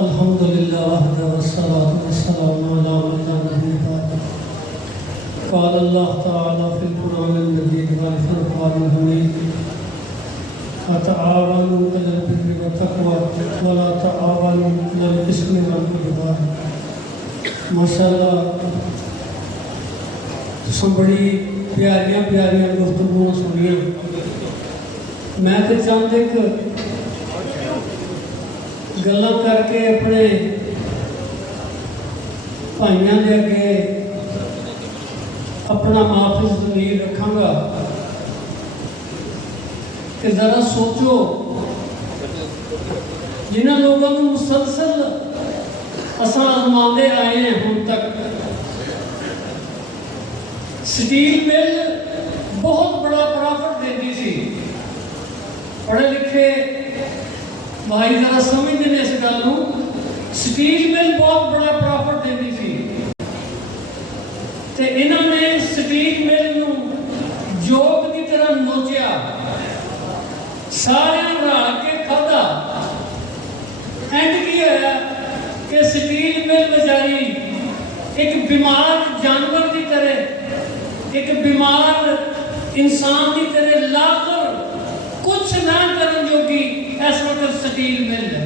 अल्हम्दुलिल्लाह वहदा वस्सलातु वस्सलामु अला मन ला नबी बाद। क़ाल अल्लाह तआला फ़िल क़ुरआनिल मजीद वल फ़ुरक़ानिल हमीद तआवनु अलल बिर्रि व तक़वा व ला तआवनु अलल इस्मि वल उद्वान। माशाअल्लाह तुम बड़ी प्यारियां प्यारियां गुफ्तगूआं सुनियां। मैं तो चाहते गल्लां करके अपने भाइयों के अगे अपना माफिज ज़मीर रखांगा कि जरा सोचो, जिन्होंने लोगों को मुसलसल असां आजमाते आए हैं हुण तक। स्टील मिल बहुत बड़ा प्रॉफिट देती सी। पढ़े लिखे भाई जरा समझते हैं इस गल को। स्टील मिल बहुत बड़ा प्रॉफिट देती सी ते इन्होंने स्टील मिल नूं जोग की तरह नोचिया, सारे रल के खाधा। एंड की होया कि स्टील मिल बेचारी एक बीमार जानवर की तरह, एक बीमार इंसान की तरह लाकर कुछ ना करन जोगी इस वक्त स्टील मिल है,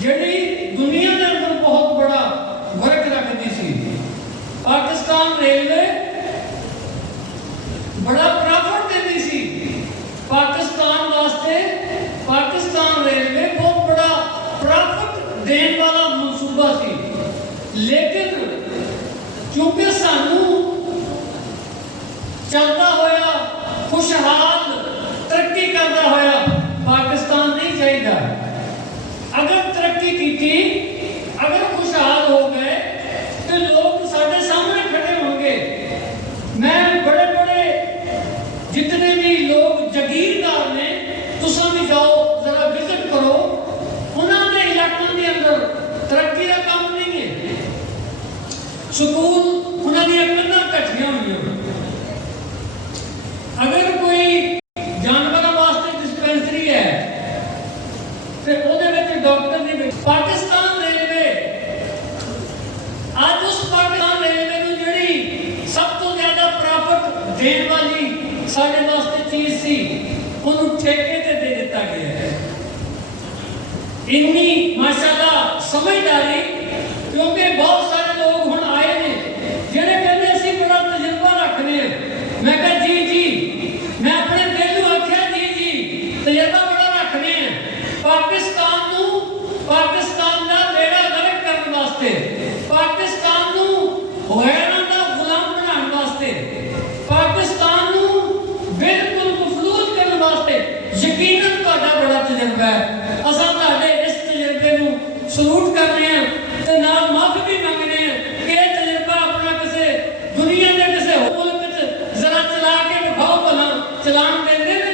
जिहड़ी दुनिया के अंदर बहुत बड़ा वर्क रखती सी। पाकिस्तान रेलवे बड़ा प्रॉफिट देती सी पाकिस्तान वास्ते। पाकिस्तान रेलवे बहुत बड़ा प्रॉफिट देने वाला मनसूबा सी, लेकिन क्योंकि सानू चलता होया खुशहाल तरक्की करता होया पाकिस्तान नहीं चाहिए। अगर तरक्की की, अगर खुशहाल हो गए तो लोग साढ़े सामने खड़े होंगे। मैं बड़े बड़े जितने भी लोग जागीरदार ने, तुसा भी जाओ जरा विजिट करो, उन्होंने इलाकों के अंदर तरक्की का काम नहीं है। स्कूल उन्होंने कंधा कट्ठियां हुई। अगर कोई जानवर वास्ते डिस्पेंसरी है तो वो डॉक्टर नहीं। पाकिस्तान रेलवे आज उस पाकिस्तान रेलवे को जी सब तो ज्यादा प्रॉफिट देने वाली साढ़े वास्ते चीज सी, उन्होंने ठेके ते दे दिता गया है। इन्नी माशाल्लाह समझदारी, क्योंकि बहुत सारे लोग हुण आए ने जिहड़े कहंदे असीं बड़ा तजुर्बा रखने हैं। मैं कहा जी मैं अपने दिल को आख्या जी तजुर्बा बड़ा रखने हैं। पाकिस्तान का बेड़ा गर्क करने वास्ते, पाकिस्तान होयरां दा गुलाम बनाने वास्ते, पाकिस्तान बिल्कुल मफलूज करने वास्ते यकीनन तुहाडा बड़ा तजुर्बा है। असां तुहाडे इस तजुर्बे को सलूट करने हैं ते नाल माफी भी मंगने हैं कि यह तजुर्बा अपना किसी दुनिया के किसी मुल्क च जरा चला के दिखाओ, भला चलान देंगे ने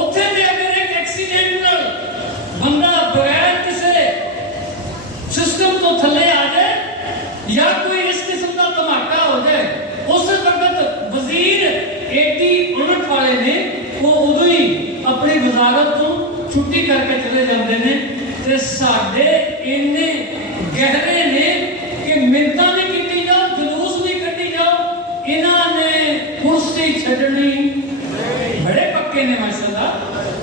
उत्थे ते अगर एक एक्सीडेंटल बंदा बगैर किसी सिस्टम तो थले आ जाए या कोई इस किस्म का धमाका हो जाए, उस वक्त वजीर एटी उनट वाले ने वो उदों ही अपनी वजारत तो छुट्टी करके चले जाते हैं। ते साडे इन्ने गहरे ने कि मिन्नतां नहीं की जाओ, जुलूस नहीं कड्डी जाओ, इन्होंने कुर्सी छड्डनी बड़े पक्के ने माशाअल्लाह।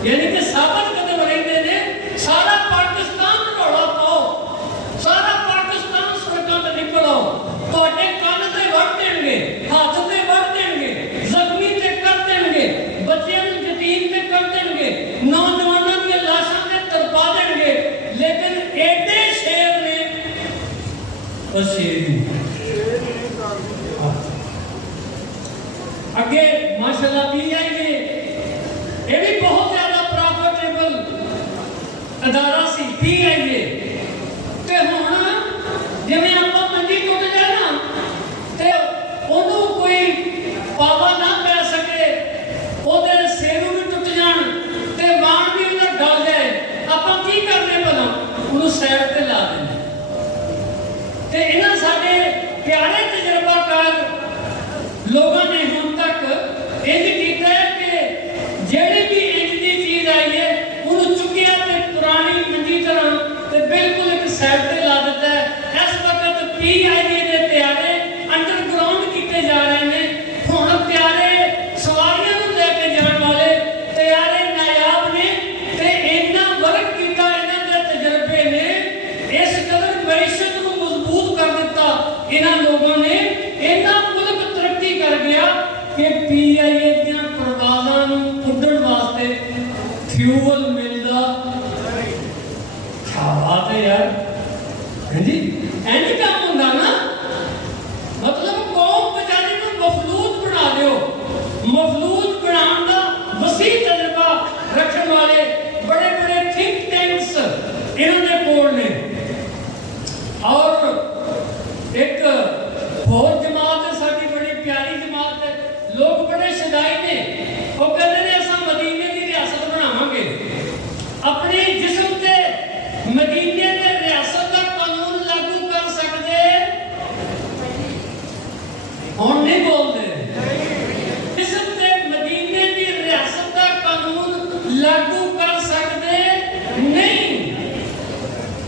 यानी कि साबित कदम रहते ने। सारा पाकिस्तान रौला पाओ, सारा पाकिस्तान सड़कों पर निकलो, तुहाडे कंन ते वड़ देणगे, हाथ ते वड़ देणगे, जख्मी ते कर देणगे, बच्चों को यतीम ते कर देणगे, नौजवानों की लाशां ते तरपा देणगे। लेकिन एडे शेर ने और शेर अगे माशाअल्लाह भी आएंगे। ये भी बहुत ज्यादा प्रॉफिटेबल अदारा सी भी आएंगे। ते हुण जिवें आपां मंडी टुट जाए ना ते ओनू कोई पावा ना पै सके, ओदे सेरू भी टुट जाण ते वाण भी उन्हें डल जाए, आपां की करने भला उन्हें साइड ते ला देने। ते इन्हां साडे प्यारे तजर्बाकार लोगों ने हुण तक इंज कीता है कि जेड़े भी छोटे शदाई ने वो कहते ने असा मदीने की रियासत बनावांगे अपने जिस्म ते मदीने ते रियासत का कानून लागू कर सकते हुण नहीं बोलते जिस्म ते मदीने की रियासत का कानून लागू कर सकते नहीं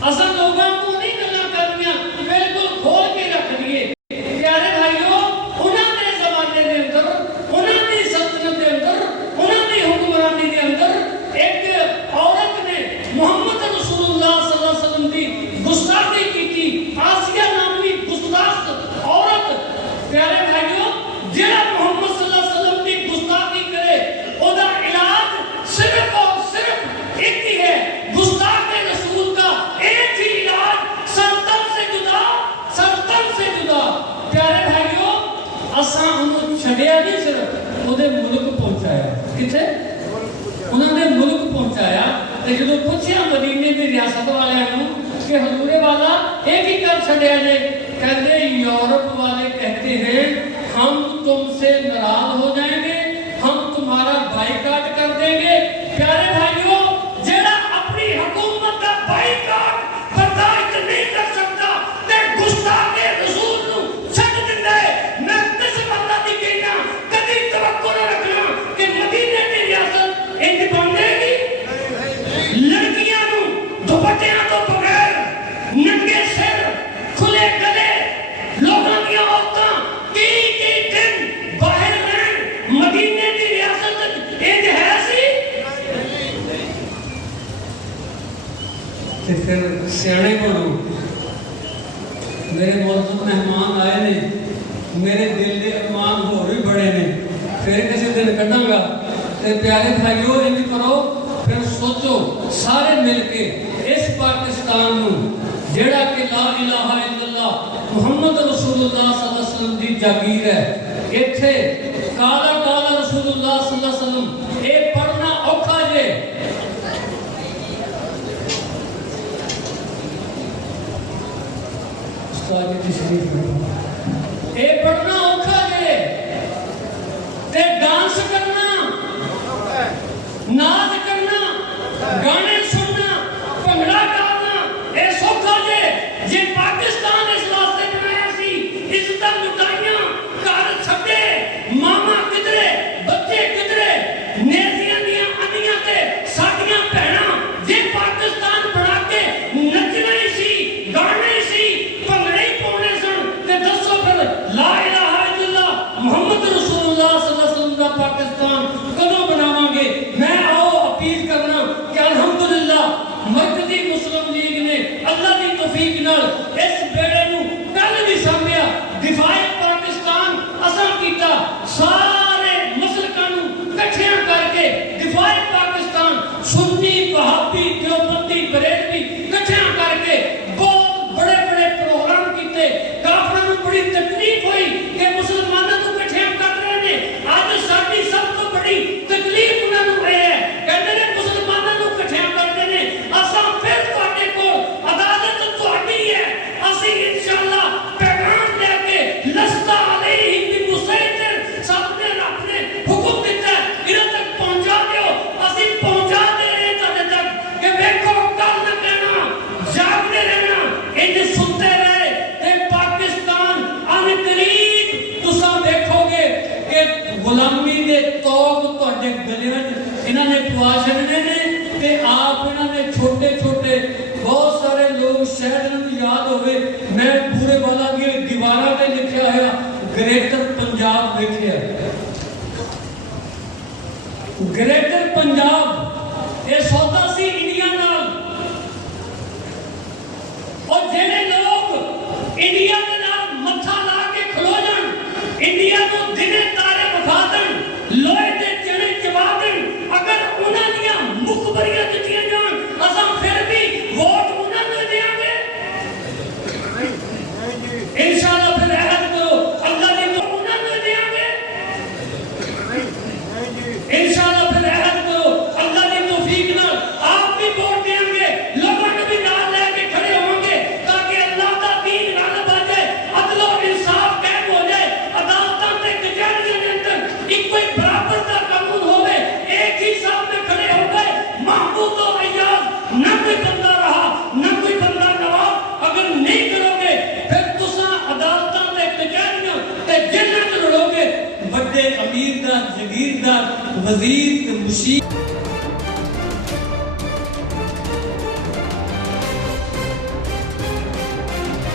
असा लोगों को नहीं गल्लां करनियां बिल्कुल खोल के रख दिए प्यारे भाइयों उन्होंने जमाने के अंदर उन्होंने सल्तनत के अंदर उन्होंने हुक्मरानी के अंदर एक औरत ने मोहम्मद रसूलुल्लाह सल्लल्लाहु अलैहि वसल्लम की गुस्ताखी की थी आसिया नामी गुस्ताख औरत प्यारे भाइयों जेड़ा मोहम्मद सल्लल्लाहु अलैहि वसल्लम की गुस्ताखी करे ओदा इलाज सिर्फ और सिर्फ एक ही है गुस्ताख रसूल का एक ही इलाज सरतन से जुदा प्यारे भाइयों असा उन्होंने छड़िया नहीं सिर्फ उहदे मुल्क पहुंचाया किथे उन्होंने मुल्क पहुंचाया ते जो पूछया मदीने की रियासत वाले कि हजूरे वाला एक ही कर छड़िया जे कहते यूरोप वाले कहते हैं हम तुमसे नाराज हो जाएंगे हम तुम्हारा बाइकाट कर देंगे प्यारे भाइयों जेड़ा अपनी हुकूमत का बाइकाट बर्दाश्त नहीं कर सकता ते गुस्ताख रसूल नु छड दिंदा है मैं किस बंदा दी कहना कदी तवक्को न रखना कि मदीने की रियासत इंज बनेगी लड़कियां नु दुपट्टियां तो बगैर नंगे सिर खुले गले लोगों की औरतां की दिन बाहर रहन मदीने की रियासत इंज है सी ते फिर सियाने बनो मेरे मौजूद मेहमान आए ने मेरे दिल के अरमान होर भी बड़े ने फिर किसी दिन कटांगा ते प्यारे भाइयों इंज करो फिर सोचो सारे मिलके इस पाकिस्तान नू जेड़ा कि ला इलाहा इल्लल्लाह मुहम्मद रसूलुल्लाह सल्लल्लाहु अलैहि वसल्लम दी जागीर है इत्थे काला काला रसूलुल्लाह सल्लल्लाहु अलैहि वसल्लम ए पढ़ना औखा जे ए पढ़ना औखा है ते डांस करना नाच करना गाने सुनना भंगड़ा करना ए सौखा जे जे पाकिस्तान इस वास्ते बनाया सी इज्जत लुटाइयां घर छड्डे मामा किधरे बच्चे किधरे नेजियां दियां अनियां ते साडियां भैणां जे पाकिस्तान बना के नचना ही सी गाने सी ला इलाहा इल्लल्लाह मुहम्मद रसूलुल्लाह सल्लल्लाहु अलैहि वसल्लम का पाकिस्तान कदों बनावांगे मैं आओ अपील करना कि अल्हम्दुलिल्लाह मरकजी मुस्लिम लीग ने अल्लाह की तौफीक नाल इस बेड़े नु कल भी सामया दिफाए पाकिस्तान असा कीता सारे मसलकां नु इकट्ठियां करके दिफाए पाकिस्तान सुन्नी वहाबी देवबंदी बरेलवी इकट्ठियां करके बहुत बड़े बड़े प्रोग्राम कीते काफिरां नु बड़ी तकलीफ हुई कि मुसलमानों को इकट्ठियां कर रहे ने आज साडी सब तो बड़ी तकलीफ उन्हां नु है कहंदे ने मुसलमानों को इकट्ठियां करदे ने असां फिर तुहाडे कोल अदालत तुहाडी है असीं इंशाअल्लाह पैगाम लेके लस्ता अलैहि बिमुसैतिर सबने अपने हुक्म दिता इन्हां तक पहुंचा दियो असीं पहुंचा दे रहे तुहाडे तक कि देखो कल न कहना जागदे रहना इंज सुनते रहे ते पाकिस्तान अनकरीब तुसां देखोगे कि गुलामी दे तौक तुहाडे गले विच इन्हां ने पवा छड्डने ने ते आप इन्हां ने छोटे छोटे बहुत सारे लोग शायद इन्हां याद होवे मैं पूरे वाला की दीवारां ते लिखिया है ग्रेटर पंजाब लिखिया ग्रेटर पंजाब ये सौदा सी इंडिया नाल और जेड़े लोग इंडिया के नाल मत्था ला के खलो जान इंडिया को दिने तारे विखा देन लोहे दे चने चबा देन अगर उन्हां दियां मुखबरियां दित्तियां जान असां फिर भी वोट उन्हां नूं देंगे इंशाअल्लाह फिर अहद करो अल्लाह ने तो उन्हां नूं देंगे इंशाअल्लाह फिर दे अमीर दा जगीरदार वजीर ते मुशीर